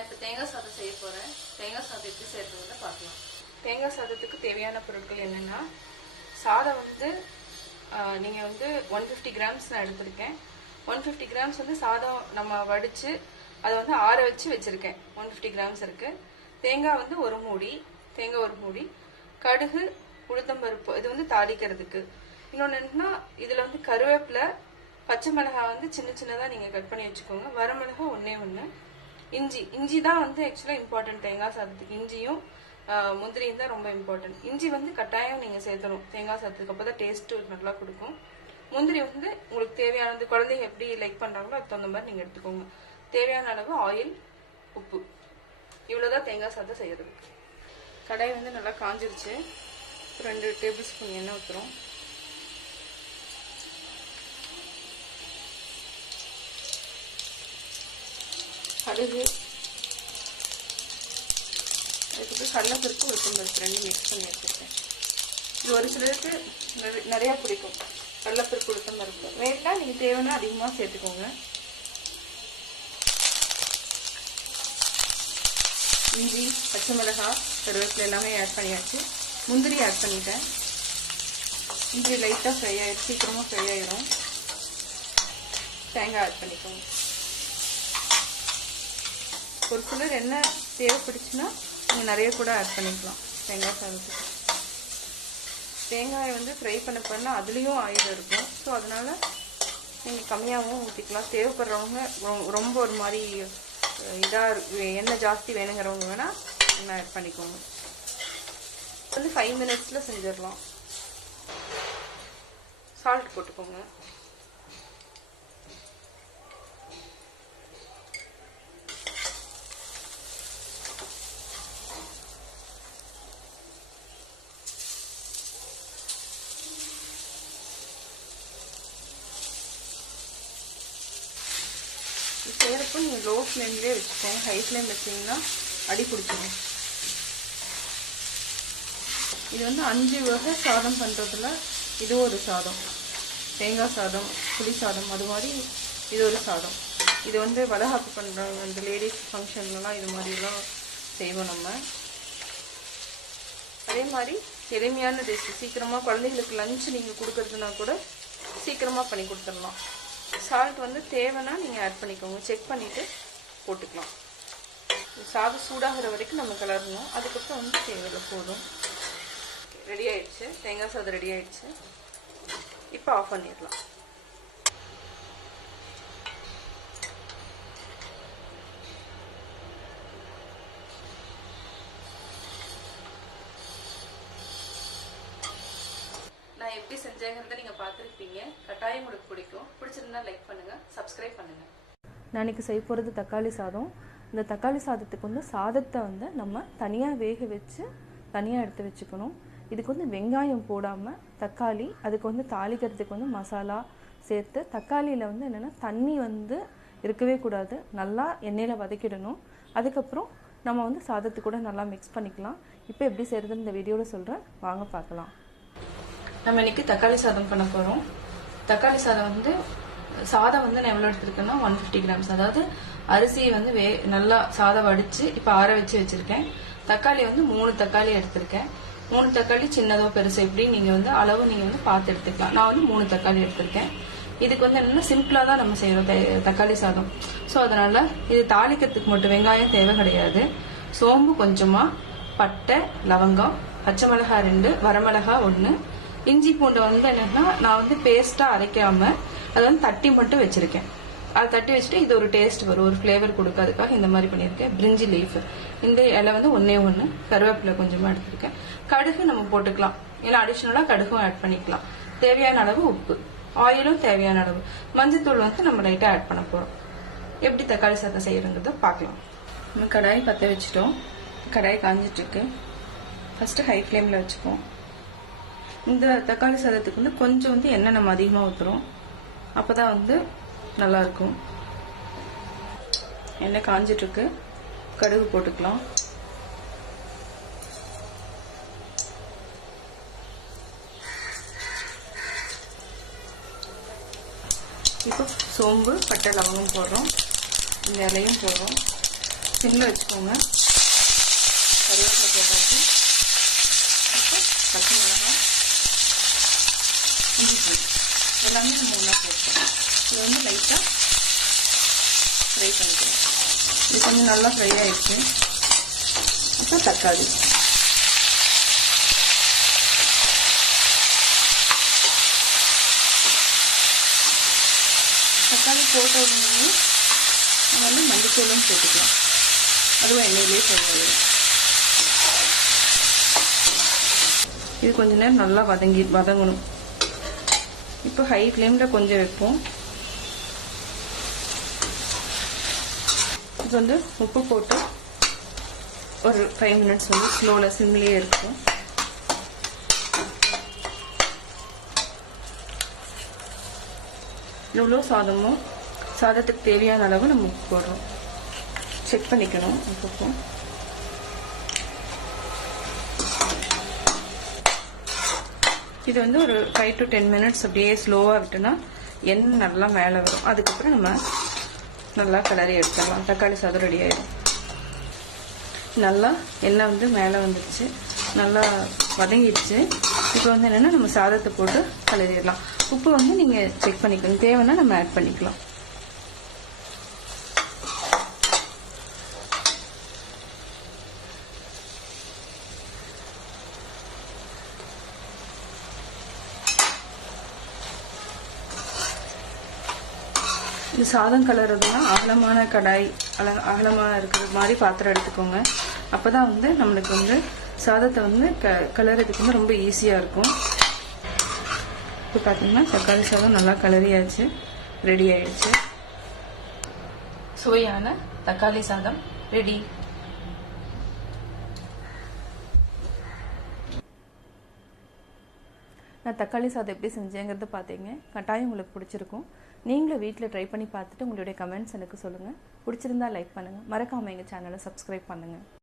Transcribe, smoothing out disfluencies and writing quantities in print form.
நான் இப்போ தேங்காய் சாதம் செய்ய போகிறேன். தேங்காய் சாதம் எப்படி செய்யறதுன்னு பார்க்கலாம். தேங்காய் சாதத்துக்கு தேவையான பொருட்கள் என்னென்னா, சாதம் வந்து நீங்கள் வந்து 150 கிராம்ஸ் நான் எடுத்திருக்கேன். 150 கிராம்ஸ் வந்து சாதம் நம்ம வடித்து அதை வந்து ஆற வச்சு வச்சுருக்கேன். 150 கிராம்ஸ் இருக்குது. தேங்காய் வந்து ஒரு மூடி, கடுகு, உளுத்தம்பருப்பு இது வந்து தாளிக்கிறதுக்கு. இன்னொன்று என்னன்னா, இதில் வந்து கருவேப்பிலை, பச்சை மிளகாய் வந்து சின்ன சின்னதாக நீங்கள் கட் பண்ணி வச்சுக்கோங்க. வரமிளகாய் ஒன்று, இஞ்சி தான் வந்து ஆக்சுவலாக இம்பார்ட்டன்ட் தேங்காய் சாதத்துக்கு. இஞ்சியும் முந்திரியும் தான் ரொம்ப இம்பார்ட்டன்ட். இஞ்சி வந்து கட்டாயம் நீங்கள் சேர்த்தணும் தேங்காய் சாதத்துக்கு, அப்போ தான் டேஸ்ட்டு நல்லா கொடுக்கும். முந்திரி வந்து உங்களுக்கு தேவையானது, குழந்தைங்க எப்படி லைக் பண்ணுறாங்களோ அதுக்கு தகுந்த மாதிரி நீங்கள் எடுத்துக்கோங்க. தேவையான அளவு ஆயில், உப்பு, இவ்வளோதான் தேங்காய் சாதம் செய்யறது. கடாய் வந்து நல்லா காஞ்சிருச்சு. 2 டேபிள் ஸ்பூன் எண்ணெய் ஊற்றுறோம். கடுகு, அதுக்கப்புறம் கடலைப்பருப்பு, உளுத்தம்பருப்பு 2 மிக்ஸ் பண்ணி வச்சுருக்கேன். இது ஒரு சிலருக்கு நிறையா பிடிக்கும் கடலைப்பருப்பு, உளுத்தம்பருப்பு. வேணா நீங்கள் தேவைன்னா அதிகமாக சேர்த்துக்கோங்க. இஞ்சி, பச்சை மிளகாய், கருவேப்பிலை எல்லாமே ஆட் பண்ணியாச்சு. முந்திரி ஆட் பண்ணிட்டேன். முந்திரி லைட்டாக ஃப்ரை ஆகிடும், சீக்கிரமாக ஃப்ரை ஆகிடும். தேங்காய் ஆட் பண்ணிக்கோங்க. ஒரு சிலர் என்ன தேவைப்படுச்சுன்னா நீங்கள் நிறைய கூட ஆட் பண்ணிக்கலாம் தேங்காய் சாதத்துக்கு. தேங்காயை வந்து ஃப்ரை பண்ண அதுலேயும் ஆயில் இருக்கும். ஸோ அதனால் நீங்கள் கம்மியாகவும் ஊற்றிக்கலாம். தேவைப்படுறவங்க ரொம்ப ஒரு மாதிரி இதாக எண்ணெய் ஜாஸ்தி வேணுங்கிறவங்க வேணால் எண்ணெய் ஆட் பண்ணிக்கோங்க. வந்து 5 மினிட்ஸில் செஞ்சிடலாம். சால்ட் போட்டுக்கோங்க. செய்கிறப்போ நீங்கள் லோ ஃப்ளேம்லேயே வச்சுக்கோங்க. ஹை ஃப்ளேம் வச்சிங்கன்னா அடி பிடிச்சிடும். இது வந்து 5 வகை சாதம் பண்ணுறதுல இது ஒரு சாதம். தேங்காய் சாதம், புளி சாதம், அது மாதிரி இது ஒரு சாதம். இது வந்து வளகாப்பு பண்ணுறவங்க, இந்த லேடிஸ் ஃபங்க்ஷன்லாம் இது மாதிரிலாம் செய்வோம் நம்ம. அதே மாதிரி எளிமையான டிஷ். சீக்கிரமாக குழந்தைங்களுக்கு லஞ்ச் நீங்கள் கொடுக்குறதுனா கூட சீக்கிரமாக பண்ணி கொடுத்துடலாம். சால்ட் வந்து தேவைன்னா நீங்கள் ஆட் பண்ணிக்கோங்க. செக் பண்ணிவிட்டு போட்டுக்கலாம். சாதம் சூடாகிற வரைக்கும் நம்ம கிளறணும். அதுக்கப்புறம் வந்து தேவையில்லை, போதும். ரெடி ஆயிடுச்சு. தேங்காய் சாதம் ரெடி ஆயிடுச்சு. இப்போ ஆஃப் பண்ணிடலாம். நான் எப்படி செஞ்சேங்கிறத நீங்கள் பார்த்துருப்பீங்க. கட்டாயம் உங்களுக்கு பிடிக்கும். பிடிச்சிருந்தா லைக் பண்ணுங்கள், சப்ஸ்கிரைப் பண்ணுங்கள். நான் இன்றைக்கி செய்ய போகிறது தக்காளி சாதம். இந்த தக்காளி சாதத்துக்கு வந்து சாதத்தை வந்து நம்ம தனியாக வேக வச்சு தனியாக எடுத்து வச்சுக்கணும். இதுக்கு வந்து வெங்காயம் போடாமல் தக்காளி, அதுக்கு வந்து தாளிக்கிறதுக்கு வந்து மசாலா சேர்த்து, தக்காளியில் வந்து என்னென்னா தண்ணி வந்து இருக்கவே கூடாது, நல்லா எண்ணெயில் வதக்கிடணும். அதுக்கப்புறம் நம்ம வந்து சாதத்து கூட நல்லா மிக்ஸ் பண்ணிக்கலாம். இப்போ எப்படி செய்கிறதுன்னு இந்த வீடியோவில் சொல்கிறேன், வாங்க பார்க்கலாம். நம்ம இன்னைக்கு தக்காளி சாதம் பண்ண போகிறோம். தக்காளி சாதம் வந்து சாதம் வந்து நான் எவ்வளோ எடுத்திருக்கேன்னா 150 கிராம்ஸ். அதாவது அரிசியை வந்து நல்லா சாதம் வடித்து இப்போ ஆற வச்சு வச்சுருக்கேன். தக்காளி வந்து 3 தக்காளி எடுத்திருக்கேன். 3 தக்காளி சின்னதோ பெருசோ எப்படி நீங்கள் வந்து அளவு நீங்கள் வந்து பார்த்து எடுத்துக்கலாம். நான் வந்து 3 தக்காளி எடுத்திருக்கேன். இதுக்கு வந்து என்னென்னா சிம்பிளாக தான் நம்ம செய்கிறோம் தக்காளி சாதம். ஸோ அதனால் இது தாளிக்கிறதுக்கு மட்டும் வெங்காயம் தேவை கிடையாது. சோம்பு கொஞ்சமாக, பட்டை, லவங்கம், பச்சை மிளகாய் 2, வரமிளகாய் 1, இஞ்சி பூண்டை வந்து என்னன்னா நான் வந்து பேஸ்ட்டாக அரைக்காமல் அதை வந்து தட்டி மட்டும் வச்சுருக்கேன். அதை தட்டி வச்சுட்டு இது ஒரு டேஸ்ட் வரும், ஒரு ஃப்ளேவர் கொடுக்காதுக்காக இந்த மாதிரி பண்ணியிருக்கேன். பிரிஞ்சி லீஃப், இந்த இலை வந்து 1, கருவேப்பிலை கொஞ்சமாக எடுத்துருக்கேன். கடுகு நம்ம போட்டுக்கலாம், ஏன்னா அடிஷ்னலாக கடுகும் ஆட் பண்ணிக்கலாம். தேவையான அளவு உப்பு, ஆயிலும் தேவையான அளவு, மஞ்சத்தூள் வந்து நம்ம லைட்டாக ஆட் பண்ண போகிறோம். எப்படி தக்காளி சாதம் செய்யறதுங்கிறத பார்க்கலாம். நம்ம கடாய் பற்ற வச்சுட்டோம். கடாய் காஞ்சிட்ருக்கு. ஃபஸ்ட்டு ஹை ஃப்ளேமில் வச்சுப்போம். இந்த தக்காளி சாதத்துக்கு வந்து கொஞ்சம் வந்து எண்ணெய் நம்ம அதிகமாக ஊற்றுறோம், அப்போ தான் வந்து நல்லாயிருக்கும். எண்ணெய் காஞ்சிட்ருக்கு. கடுகு போட்டுக்கலாம். இப்போ சோம்பு, பட்டை, லவங்கம் போடுறோம். இந்த இலையும் போடுறோம். சிம்மில் வச்சுக்கோங்க. கருவேப்பிலை போட்டாச்சு. இப்போ பச்சை மிளகாய், இஞ்சி பூண்டு எல்லாமே நம்ம ஒன்றா போட்டோம். இது வந்து லைட்டாக ஃப்ரை பண்ணிக்கலாம். இது கொஞ்சம் நல்லா ஃப்ரை ஆகிடுச்சு. இப்போ தக்காளி, தக்காளி போட்ட உடனே நம்ம வந்து மஞ்சத்தூளும் போட்டுக்கலாம். அதுவும் எண்ணெயிலே போடுறது. இது கொஞ்ச நேரம் நல்லா வதங்கணும். இப்போ ஹை ஃப்ளேமில் கொஞ்சம் வைப்போம். இது வந்து உப்பு போட்டு ஒரு 5 மினிட்ஸ் வந்து ஸ்லோவில் சிம்லேயே இருக்கும். எவ்வளோ சாதமோ சாதத்துக்கு தேவையான அளவு நம்ம உப்பு போடுறோம். செக் பண்ணிக்கணும் உப்பு. இது வந்து ஒரு 5 to 10 மினிட்ஸ் அப்படியே ஸ்லோவாக விட்டோன்னா எண்ணெய் நல்லா மேலே வரும். அதுக்கப்புறம் நம்ம நல்லா கிளறி எடுத்துடலாம். தக்காளி சாதம் ரெடி ஆகிடும். நல்லா எண்ணெய் வந்து மேலே வந்துடுச்சு, நல்லா வதங்கிடுச்சு. இப்போ வந்து என்னென்னா நம்ம சாதத்தை போட்டு கிளறிடலாம். உப்பு வந்து நீங்கள் செக் பண்ணிக்கணும், தேவைன்னா நம்ம ஆட் பண்ணிக்கலாம். இந்த சாதம் கலர்றதுனா அகலமான கடாய், அகலமாக இருக்கிற மாதிரி பாத்திரம் எடுத்துக்கோங்க. அப்போ தான் வந்து நம்மளுக்கு வந்து சாதத்தை வந்து கலர்றதுக்கு வந்து ரொம்ப ஈஸியாக இருக்கும். இப்போ பார்த்தீங்கன்னா தக்காளி சாதம் நல்லா கலரியாச்சு, ரெடி ஆயிடுச்சு. சுவையான தக்காளி சாதம் ரெடி. நான் தக்காளி சாதம் எப்படி செஞ்சேங்கிறத பார்த்தீங்க. கட்டாயம் உங்களுக்கு பிடிச்சிருக்கும். நீங்களும் வீட்டில் ட்ரை பண்ணி பார்த்துட்டு உங்களுடைய கமெண்ட்ஸ் எனக்கு சொல்லுங்கள். பிடிச்சிருந்தா லைக் பண்ணுங்கள். மறக்காமல் எங்கள் சேனலை சப்ஸ்கிரைப் பண்ணுங்கள்.